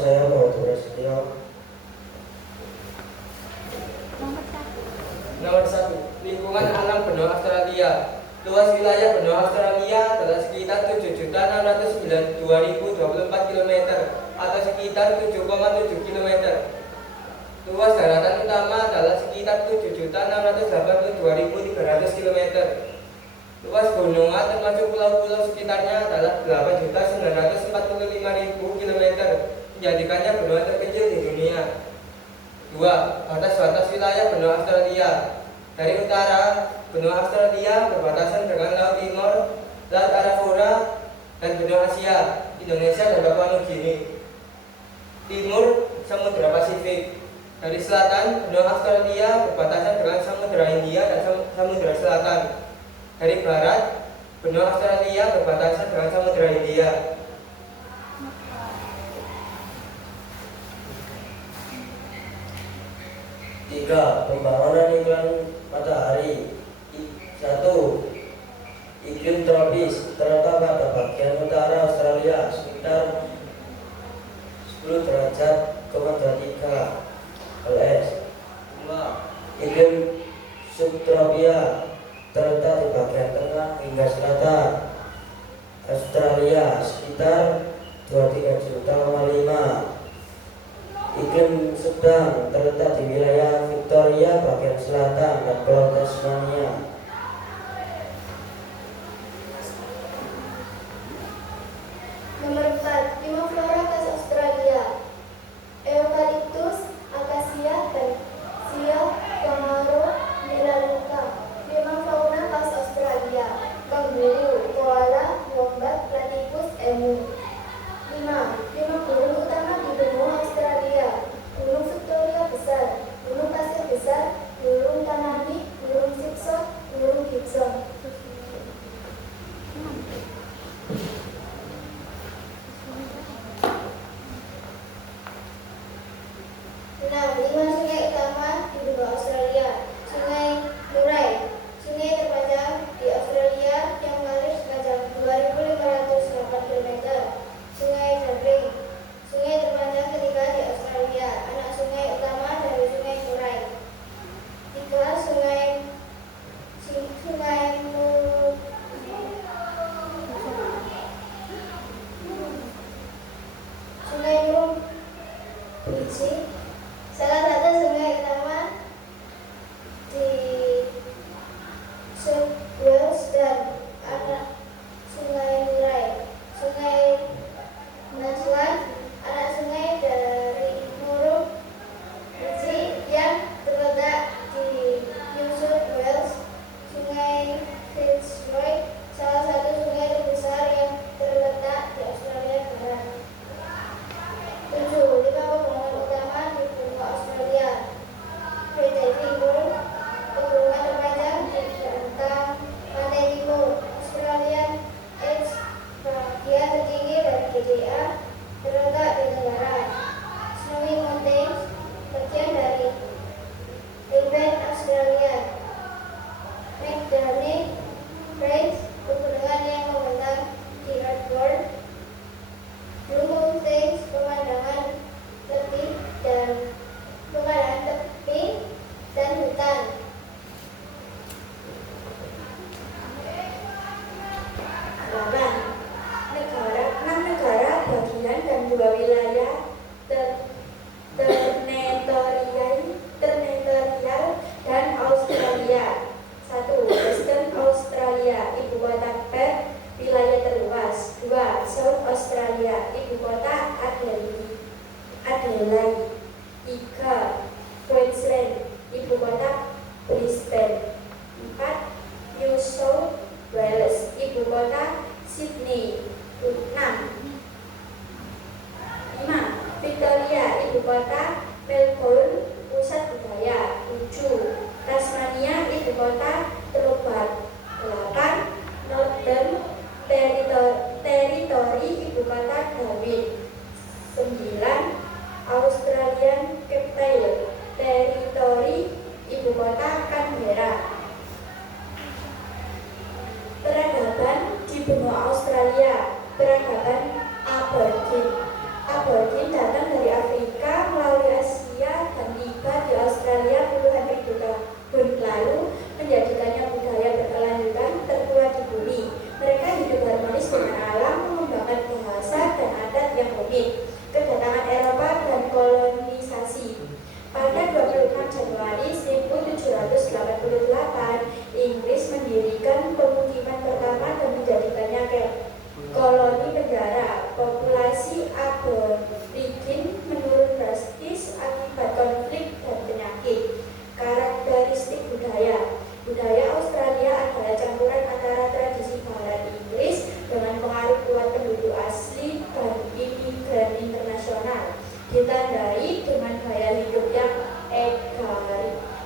saya Muhammad Prasetyo. Nomor 1. Lingkungan alam benua Australia. Luas wilayah benua Australia adalah sekitar 7.692.024 km atau sekitar 7,7 km. Luas daratan utama adalah sekitar 7.682.300 km. Luas gunungan termasuk pulau-pulau sekitarnya adalah 8.945.000 km, menjadikannya benua terkecil di dunia. 2. Batas-batas wilayah benua Australia. Dari utara, benua Australia berbatasan dengan Laut Timur, Laut Arafura, dan benua Asia, Indonesia dan Papua Nugini. Timur, Samudra Pasifik. Dari selatan, benua Australia berbatasan dengan Samudra Hindia dan Samudra Selatan. Dari barat, benua Australia berbatasan dengan Samudra Hindia. Tiga, pembangunan iklim matahari. 1. Iklim tropis terletak pada bagian utara Australia sekitar 10 derajat 3 LS. 2. Iklim subtropia terletak di bagian tengah hingga selatan Australia sekitar 23,5 juta. Iklim sedang terletak di wilayah Victoria bagian selatan dan Pulau Tasmania. Nomor 4. Lima flora khas Australia. Eukaliptus, akasia, pensia, kangaroo, melaleuca. 5 fauna khas Australia. Kanguru, koala, wombat, platypus, emu. 5 gunung utama di benua Australia. Gunung Victoria besar, Gunung Pasir besar, Gunung Tanami, Gunung Simpson, Gunung Gibson. Nah, 5 sungai utama di benua Australia. Sungai Murray, sungai terpanjang di Australia yang mengalir sepanjang 2.508 km. Sungai Darling, sungai terpanjang ketiga di Australia, anak sungai utama dari Sungai Murray. 3. Sungai Murrumbidgee, salah satu sungai utama di South Wales dan anak Sungai Murray. Sungai Naslan, anak sungai dari Murrumbidgee yang terletak di New South Wales. Sungai Fitzroy, salah satu sungai terbesar yang terletak di Australia Barat. 7. 5 pegunungan utama di benua Australia. Great Diving World, pegunungan terpanjang di bentang pantai timur Australian Edge, bagian tertinggi dari GDA, terletak di tenggara. Snowy Mountains, bagian dari Event Australia. McDermid Range, pegunungan yang membentang di Redford. Blue Mountains, pemandangan tepi dan hutan. 6 negara bagian dan 2 wilayah teritorial dan Australia. 1. Western Australia, ibu kota Perth, wilayah terluas. 2. South Australia, ibu kota Adelaide. 3. Queensland, ibu kota Brisbane. 4. New South Wales, ibu kota Sydney. 5. Victoria, ibu kota Melbourne, pusat budaya. 7. Tasmania, ibu kota Teluk Barat. 8. Northern Territory, ibu kota Darwin. 9. Australian Capital Territory, ibu kota Canberra. Peradaban di benua Australia. Peradaban Aborigin datang ditandai dengan gaya hidup yang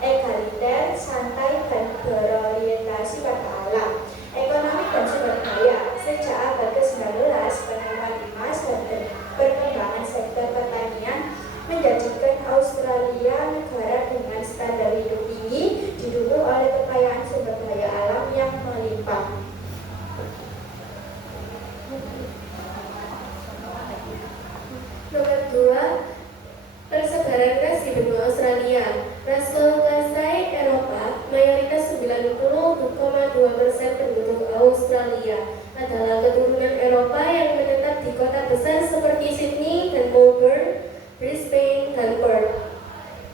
egaliter, santai, dan berorientasi pada alam, ekonomi dan sumber daya. Sejak abad ke-19, penemuan emas dan perkembangan sektor pertanian menjadikan Australia negara dengan standar hidup tinggi, didukung oleh kekayaan sumber daya alam yang melimpah. Nomor 2, persebaran ras di benua Australia. Rasai Eropa, mayoritas 90,2% penduduk Australia adalah keturunan Eropa yang menetap di kota besar seperti Sydney dan Melbourne, Brisbane, dan Perth.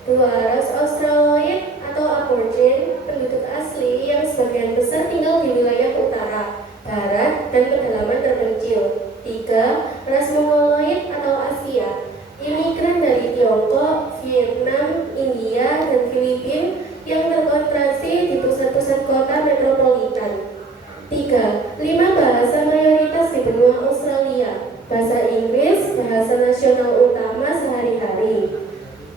2. Ras Australoid atau Aborigin, penduduk asli yang sebagian besar tinggal di wilayah utara, barat, dan pedalaman terpencil. 3. Ras Mongoloid atau Asia, imigran dari Tiongkok, Vietnam, India, dan Filipina yang terkonsentrasi di pusat-pusat kota metropolitan. 3. 5 bahasa mayoritas di benua Australia. Bahasa Inggris, bahasa nasional utama sehari-hari.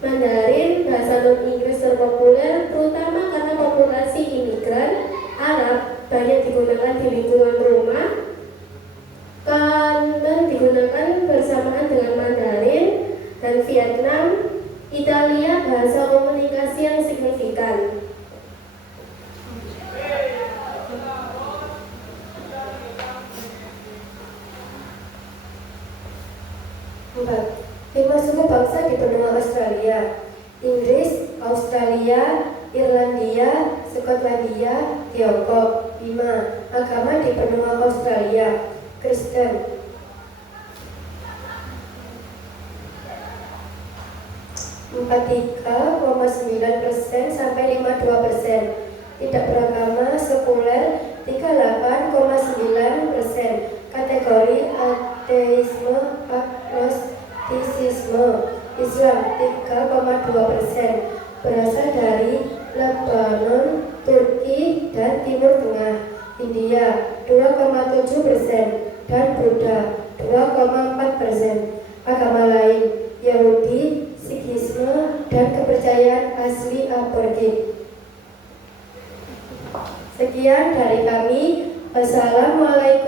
Mandarin, bahasa non-Inggris terpopuler, terutama karena populasi imigran Arab banyak digunakan di lingkungan rumah, karena digunakan bersamaan dengan Mandarin. Dan Vietnam, Italia, bahasa komunikasi yang signifikan. 4. 5 suku bangsa di benua Australia: Inggris, Australia, Irlandia, Skotlandia, Tiongkok. 5. Agama di benua Australia: Kristen. 43,9% sampai 52%. Tidak beragama, sekuler 38,9%. Kategori ateisme, agnostisisme, Islam 3,2%. Berasal dari Lebanon, Turki, dan Timur Tengah. India 2,7% dan Buddha 2,4%. Agama lain: Yahudi, Sikhisme, dan kepercayaan asli Aborigin. Sekian dari kami. Wassalamualaikum